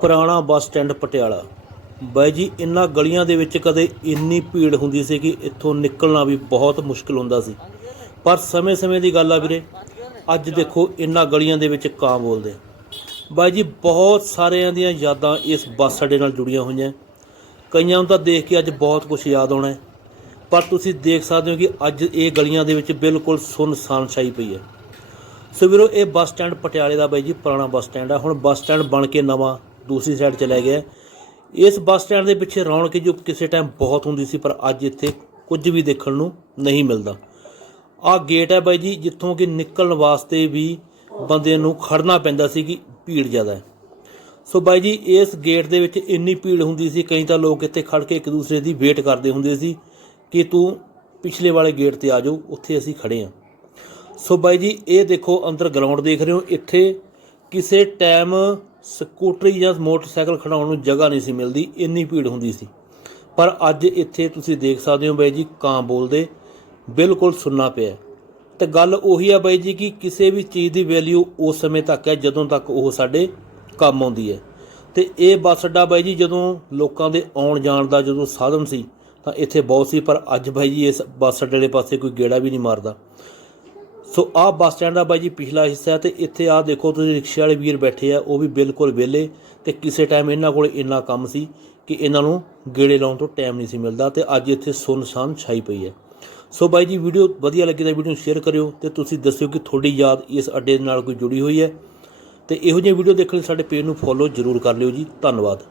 ਪੁਰਾਣਾ bus stand Patiala. ਬਾਈ ਜੀ, ਇਨ੍ਹਾਂ ਗਲੀਆਂ ਦੇ ਵਿੱਚ ਕਦੇ ਇੰਨੀ ਭੀੜ ਹੁੰਦੀ ਸੀ ਕਿ ਇੱਥੋਂ ਨਿਕਲਣਾ ਵੀ ਬਹੁਤ ਮੁਸ਼ਕਲ ਹੁੰਦਾ ਸੀ। ਪਰ ਸਮੇਂ-ਸਮੇਂ ਦੀ ਗੱਲ ਆ ਵੀਰੇ, ਅੱਜ ਦੇਖੋ ਇਨ੍ਹਾਂ ਗਲੀਆਂ ਦੇ ਵਿੱਚ ਕਾਂ ਬੋਲਦੇ ਬਾਈ ਜੀ, ਬਹੁਤ ਸਾਰਿਆਂ ਦੀਆਂ ਯਾਦਾਂ ਇਸ ਬੱਸ ਅੱਡੇ ਨਾਲ ਜੁੜੀਆਂ ਹੋਈਆਂ। ਕਈਆਂ ਨੂੰ ਤਾਂ ਦੇਖ ਕੇ ਅੱਜ ਬਹੁਤ ਕੁਝ ਯਾਦ ਆਉਣਾ ਪਰ ਤੁਸੀਂ ਦੇਖ ਸਕਦੇ ਹੋ ਕਿ ਅੱਜ ਇਹ ਗਲੀਆਂ ਦੇ ਵਿੱਚ ਬਿਲਕੁਲ ਸੁੰਨਸਾਨ ਛਾਈ ਪਈ ਹੈ। ਸੋ ਵੀਰੋ, ਇਹ ਬੱਸ ਸਟੈਂਡ ਪਟਿਆਲੇ ਦਾ ਬਾਈ ਜੀ, ਪੁਰਾਣਾ ਬੱਸ ਸਟੈਂਡ ਆ। ਹੁਣ ਬੱਸ ਸਟੈਂਡ ਬਣ ਕੇ ਨਵਾਂ ਦੂਸਰੀ ਸਾਈਡ ਚਲਾ ਗਿਆ। ਇਸ ਬੱਸ ਸਟੈਂਡ ਦੇ ਪਿੱਛੇ ਰੌਣਕ ਜੋ ਕਿਸੇ ਟਾਈਮ ਬਹੁਤ ਹੁੰਦੀ ਸੀ, ਪਰ ਅੱਜ ਇੱਥੇ ਕੁਝ ਵੀ ਦੇਖਣ ਨੂੰ ਨਹੀਂ ਮਿਲਦਾ। ਆਹ ਗੇਟ ਹੈ ਬਾਈ ਜੀ, ਜਿੱਥੋਂ ਕਿ ਨਿਕਲਣ ਵਾਸਤੇ ਵੀ ਬੰਦੇ ਨੂੰ ਖੜਨਾ ਪੈਂਦਾ ਸੀ ਕਿ ਭੀੜ ਜ਼ਿਆਦਾ ਹੈ। ਸੋ ਬਾਈ ਜੀ, ਇਸ ਗੇਟ ਦੇ ਵਿੱਚ ਇੰਨੀ ਭੀੜ ਹੁੰਦੀ ਸੀ, ਕਈ ਤਾਂ ਲੋਕ ਇੱਥੇ ਖੜ ਕੇ ਇੱਕ ਦੂਸਰੇ ਦੀ ਵੇਟ ਕਰਦੇ ਹੁੰਦੇ ਸੀ ਕਿ ਤੂੰ ਪਿਛਲੇ ਵਾਲੇ ਗੇਟ ਤੇ ਆ ਜਾਓ, ਉੱਥੇ ਅਸੀਂ ਖੜੇ ਹਾਂ। ਸੋ ਬਾਈ ਜੀ, ਇਹ ਦੇਖੋ ਅੰਦਰ ਗਰਾਊਂਡ ਦੇਖ ਰਹੇ ਹੋ। ਇੱਥੇ ਕਿਸੇ ਟਾਈਮ ਸਕੂਟਰੀ ਜਾਂ ਮੋਟਰਸਾਈਕਲ ਖੜਾਉਣ ਨੂੰ ਜਗ੍ਹਾ ਨਹੀਂ ਸੀ ਮਿਲਦੀ, ਇੰਨੀ ਭੀੜ ਹੁੰਦੀ ਸੀ। ਪਰ ਅੱਜ ਇੱਥੇ ਤੁਸੀਂ ਦੇਖ ਸਕਦੇ ਹੋ ਬਾਈ ਜੀ, ਕਾਂ ਬੋਲਦੇ, ਬਿਲਕੁਲ ਸੁਣਨਾ ਪਿਆ ਤੇ ਗੱਲ ਉਹੀ ਆ ਬਾਈ ਜੀ ਕਿ ਕਿਸੇ ਵੀ ਚੀਜ਼ ਦੀ ਵੈਲਿਊ ਉਸ ਸਮੇਂ ਤੱਕ ਹੈ, ਜਦੋਂ ਤੱਕ ਉਹ ਸਾਡੇ ਕੰਮ ਆਉਂਦੀ ਹੈ। ਤੇ ਇਹ ਬੱਸ ਅੱਡਾ ਬਾਈ ਜੀ, ਜਦੋਂ ਲੋਕਾਂ ਦੇ ਆਉਣ ਜਾਣ ਦਾ ਜਦੋਂ ਸਾਧਨ ਸੀ, ਤਾਂ ਇੱਥੇ ਬਹੁਤ ਸੀ, ਪਰ ਅੱਜ ਬਾਈ ਜੀ, ਇਸ ਬੱਸ ਅੱਡੇ ਵਾਲੇ ਪਾਸੇ ਕੋਈ ਗੇੜਾ ਵੀ ਨਹੀਂ ਮਾਰਦਾ। ਸੋ ਆਹ ਬੱਸ ਸਟੈਂਡ ਦਾ ਬਾਈ ਜੀ ਪਿਛਲਾ ਹਿੱਸਾ ਹੈ ਤੇ ਇੱਥੇ ਆਹ ਦੇਖੋ ਤੁਸੀਂ ਰਿਕਸ਼ੇ ਵਾਲੇ ਵੀਰ ਬੈਠੇ ਆ, ਉਹ ਵੀ ਬਿਲਕੁਲ ਵਿਹਲੇ ਤੇ ਕਿਸੇ ਟਾਈਮ ਇਹਨਾਂ ਕੋਲ ਇੰਨਾ ਕੰਮ ਸੀ ਕਿ ਇਹਨਾਂ ਨੂੰ ਗੇੜੇ ਲਾਉਣ ਤੋਂ ਟਾਈਮ ਨਹੀਂ ਸੀ ਮਿਲਦਾ ਤੇ ਅੱਜ ਇੱਥੇ ਸੁੰਨਸਾਨ ਛਾਈ ਪਈ ਹੈ। ਸੋ ਬਾਈ ਜੀ ਵੀਡੀਓ ਵਧੀਆ ਲੱਗੀ ਤਾਂ ਵੀਡੀਓ ਨੂੰ ਸ਼ੇਅਰ ਕਰਿਓ ਤੇ ਤੁਸੀਂ ਦੱਸਿਓ ਕਿ ਤੁਹਾਡੀ ਯਾਦ ਇਸ ਅੱਡੇ ਦੇ ਨਾਲ ਕੋਈ ਜੁੜੀ ਹੋਈ ਹੈ। ਤੇ ਇਹੋ ਜਿਹੀ ਵੀਡੀਓ ਦੇਖਣ ਲਈ ਸਾਡੇ ਪੇਜ ਨੂੰ ਫੋਲੋ ਜ਼ਰੂਰ ਕਰ ਲਿਓ ਜੀ। ਧੰਨਵਾਦ।